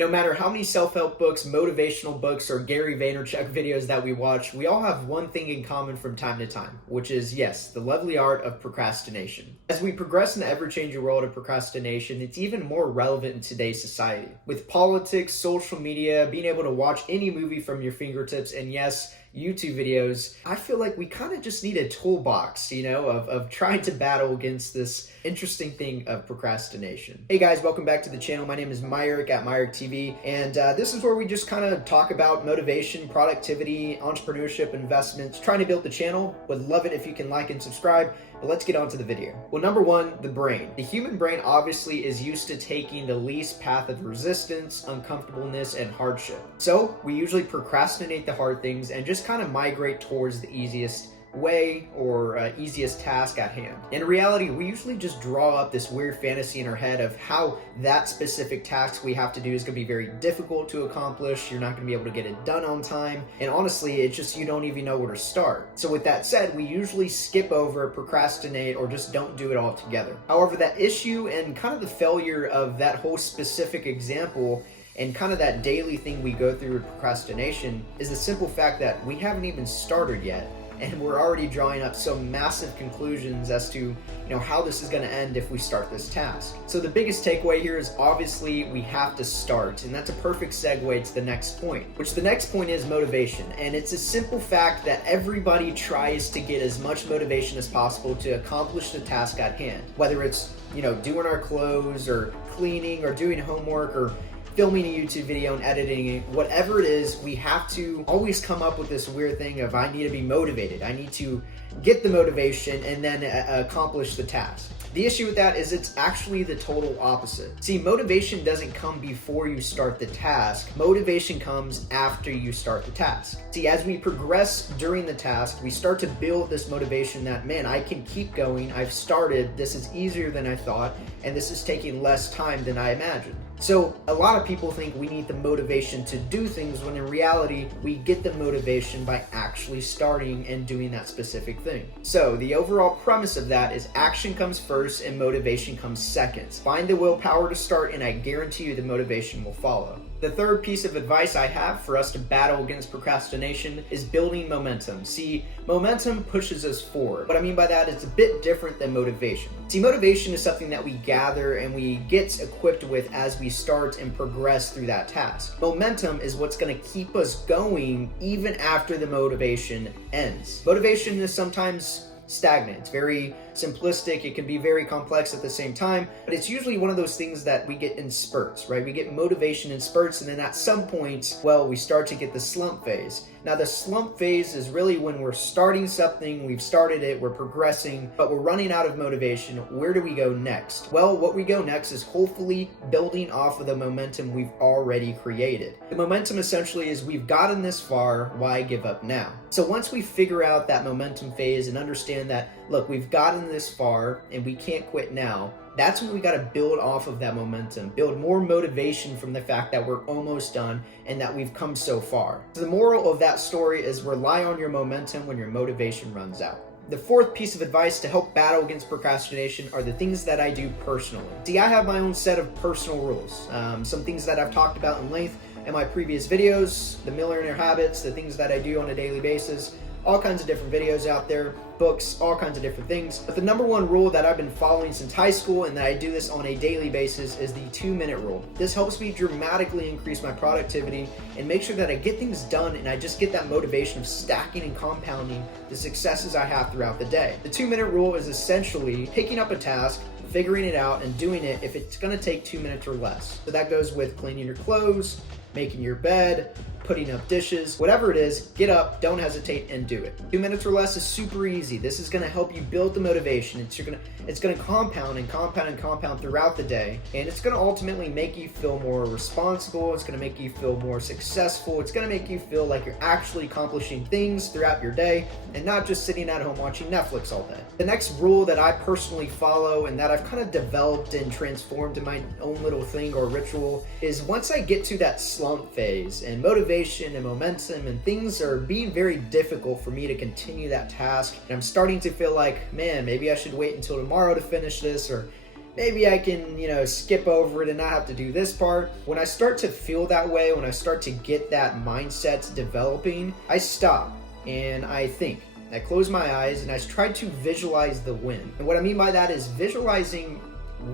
No matter how many self-help books, motivational books, or Gary Vaynerchuk videos that we watch, we all have one thing in common from time to time, which is, yes, the lovely art of procrastination. As we progress in the ever-changing world of procrastination, it's even more relevant in today's society. With politics, social media, being able to watch any movie from your fingertips, and yes, YouTube videos, I feel like we kind of just need a toolbox, of trying to battle against this interesting thing of procrastination. Hey guys, welcome back to the channel. My name is Myrick at Myrick TV, and this is where we just kind of talk about motivation, productivity, entrepreneurship, investments, trying to build the channel. Would love it if you can like and subscribe. But let's get on to the video. Well, number one, the brain. The human brain obviously is used to taking the least path of resistance, uncomfortableness, and hardship. So we usually procrastinate the hard things and just kind of migrate towards the easiest way or easiest task at hand. In reality, we usually just draw up this weird fantasy in our head of how that specific task we have to do is going to be very difficult to accomplish. You're not going to be able to get it done on time. And honestly, it's just you don't even know where to start. So with that said, we usually skip over, procrastinate, or just don't do it altogether. However, that issue and kind of the failure of that whole specific example and kind of that daily thing we go through with procrastination is the simple fact that we haven't even started yet. And we're already drawing up some massive conclusions as to, how this is going to end if we start this task. So the biggest takeaway here is obviously we have to start, and that's a perfect segue to the next point, which the next point is motivation. And it's a simple fact that everybody tries to get as much motivation as possible to accomplish the task at hand, whether it's, doing our clothes or cleaning or doing homework or filming a YouTube video and editing it, whatever it is, we have to always come up with this weird thing of I need to be motivated. I need to get the motivation and then accomplish the task. The issue with that is it's actually the total opposite. See, motivation doesn't come before you start the task. Motivation comes after you start the task. See, as we progress during the task, we start to build this motivation that, man, I can keep going. I've started. This is easier than I thought, and this is taking less time than I imagined. So a lot of people think we need the motivation to do things when in reality, we get the motivation by actually starting and doing that specific thing. So the overall premise of that is action comes first and motivation comes second. Find the willpower to start and I guarantee you the motivation will follow. The third piece of advice I have for us to battle against procrastination is building momentum. See, momentum pushes us forward. What I mean by that is it's a bit different than motivation. See, motivation is something that we gather and we get equipped with as we start and progress through that task. Momentum is what's going to keep us going even after the motivation ends. Motivation is sometimes stagnant. It's very simplistic. It can be very complex at the same time, but it's usually one of those things that we get in spurts, right? We get motivation in spurts, and then at some point, we start to get the slump phase. Now, the slump phase is really when we're starting something, we've started it, we're progressing, but we're running out of motivation. Where do we go next? Well, what we go next is hopefully building off of the momentum we've already created. The momentum essentially is we've gotten this far, why give up now? So once we figure out that momentum phase and understand that, look, we've gotten this far and we can't quit now, that's when we got to build off of that momentum, build more motivation from the fact that we're almost done and that we've come so far. So the moral of that story is rely on your momentum when your motivation runs out. The fourth piece of advice to help battle against procrastination are the things that I do personally. See, I have my own set of personal rules, some things that I've talked about in length in my previous videos, the millionaire habits, the things that I do on a daily basis, all kinds of different videos out there, books, all kinds of different things. But the number one rule that I've been following since high school and that I do this on a daily basis is the 2-minute rule. This helps me dramatically increase my productivity and make sure that I get things done and I just get that motivation of stacking and compounding the successes I have throughout the day. The 2-minute rule is essentially picking up a task, figuring it out, and doing it if it's gonna take 2 minutes or less. So that goes with cleaning your clothes, making your bed, putting up dishes, whatever it is, get up, don't hesitate, and do it. 2 minutes or less is super easy. This is going to help you build the motivation. It's going to compound and compound and compound throughout the day, and it's going to ultimately make you feel more responsible. It's going to make you feel more successful. It's going to make you feel like you're actually accomplishing things throughout your day and not just sitting at home watching Netflix all day. The next rule that I personally follow and that I've kind of developed and transformed in my own little thing or ritual is once I get to that slump phase and motivation and momentum and things are being very difficult for me to continue that task, and I'm starting to feel like, man, maybe I should wait until tomorrow to finish this, or maybe I can, skip over it and not have to do this part. When I start to feel that way, when I start to get that mindset developing, I stop and I think. I close my eyes and I try to visualize the win. And what I mean by that is visualizing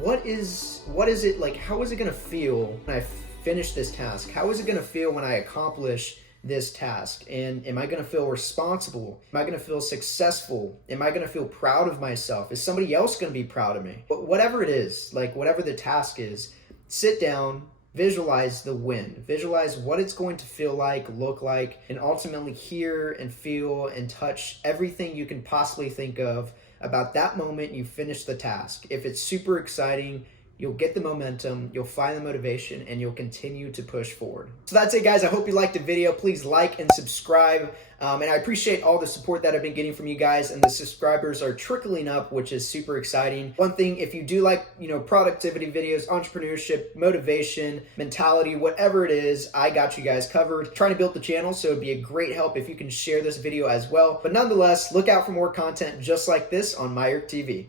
what is it like, how is it gonna feel when I finish this task? How is it gonna feel when I accomplish this task? And am I gonna feel responsible? Am I gonna feel successful? Am I gonna feel proud of myself? Is somebody else gonna be proud of me? But whatever it is, like whatever the task is, sit down, visualize the win. Visualize what it's going to feel like, look like, and ultimately hear and feel and touch everything you can possibly think of about that moment you finish the task. If it's super exciting, you'll get the momentum, you'll find the motivation, and you'll continue to push forward. So that's it, guys. I hope you liked the video. Please like and subscribe. And I appreciate all the support that I've been getting from you guys, and the subscribers are trickling up, which is super exciting. One thing, if you do like, productivity videos, entrepreneurship, motivation, mentality, whatever it is, I got you guys covered. Trying to build the channel, so it'd be a great help if you can share this video as well. But nonetheless, look out for more content just like this on Meyer TV.